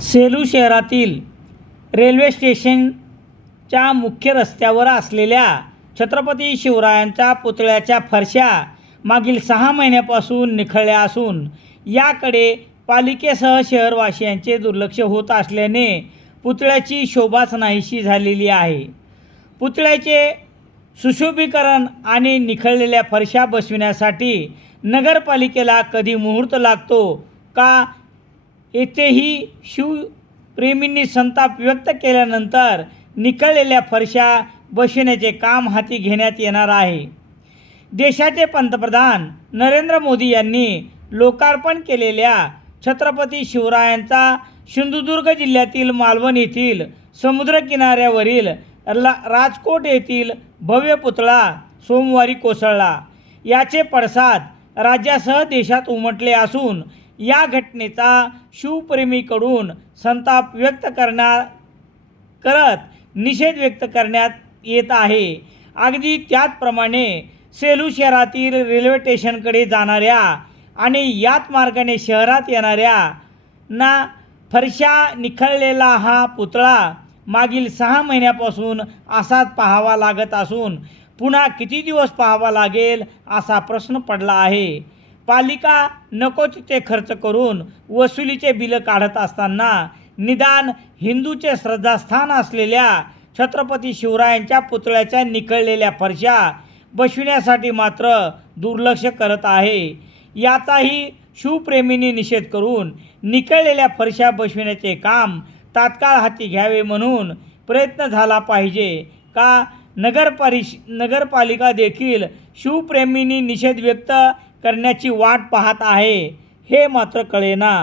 सेलू शहरातील रेल्वे स्टेशनच्या मुख्य रस्त्यावर असलेल्या छत्रपती शिवरायांच्या पुतळ्याच्या फरशा मागील सहा महिन्यापासून निखळल्या असून याकडे पालिकेसह शहरवासियांचे दुर्लक्ष होत असल्याने पुतळ्याची शोभाच नाहीशी झालेली आहे. पुतळ्याचे सुशोभीकरण आणि निखळलेल्या फरशा बसविण्यासाठी नगरपालिकेला कधी मुहूर्त लागतो का येथेही शिवप्रेमींनी संताप व्यक्त केल्यानंतर निखळलेल्या फरशा बसविण्याचे काम हाती घेण्यात येणार आहे. देशाचे पंतप्रधान नरेंद्र मोदी यांनी लोकार्पण केलेल्या छत्रपती शिवरायांचा सिंधुदुर्ग जिल्ह्यातील मालवण येथील समुद्रकिनाऱ्यावरील ला राजकोट येथील भव्य पुतळा सोमवारी कोसळला. याचे पडसाद राज्यासह देशात उमटले असून या घटनेचा शिवप्रेमीकडून संताप व्यक्त करण्या करत निषेध व्यक्त करण्यात येत आहे. अगदी त्याचप्रमाणे सेलू शहरातील रेल्वे स्टेशनकडे जाणाऱ्या आणि याच मार्गाने शहरात येणाऱ्या ना फरशा निखळलेला हा पुतळा मागील सहा महिन्यापासून असाच पाहावा लागत असून पुन्हा किती दिवस पाहावा लागेल असा प्रश्न पडला आहे. पालिका नको तिथे खर्च करून वसुलीचे बिलं काढत असताना निदान हिंदूचे श्रद्धास्थान असलेल्या छत्रपती शिवरायांच्या पुतळ्याच्या निखळलेल्या फरशा बसविण्यासाठी मात्र दुर्लक्ष करत आहे. याचाही शिवप्रेमींनी निषेध करून निखळलेल्या फरशा बसविण्याचे काम तात्काळ हाती घ्यावे म्हणून प्रयत्न झाला पाहिजे का नगरपरिश नगरपालिका देखील शिवप्रेमींनी निषेध व्यक्त करण्याची वाट पाहत आहे हे मात्र कळेना.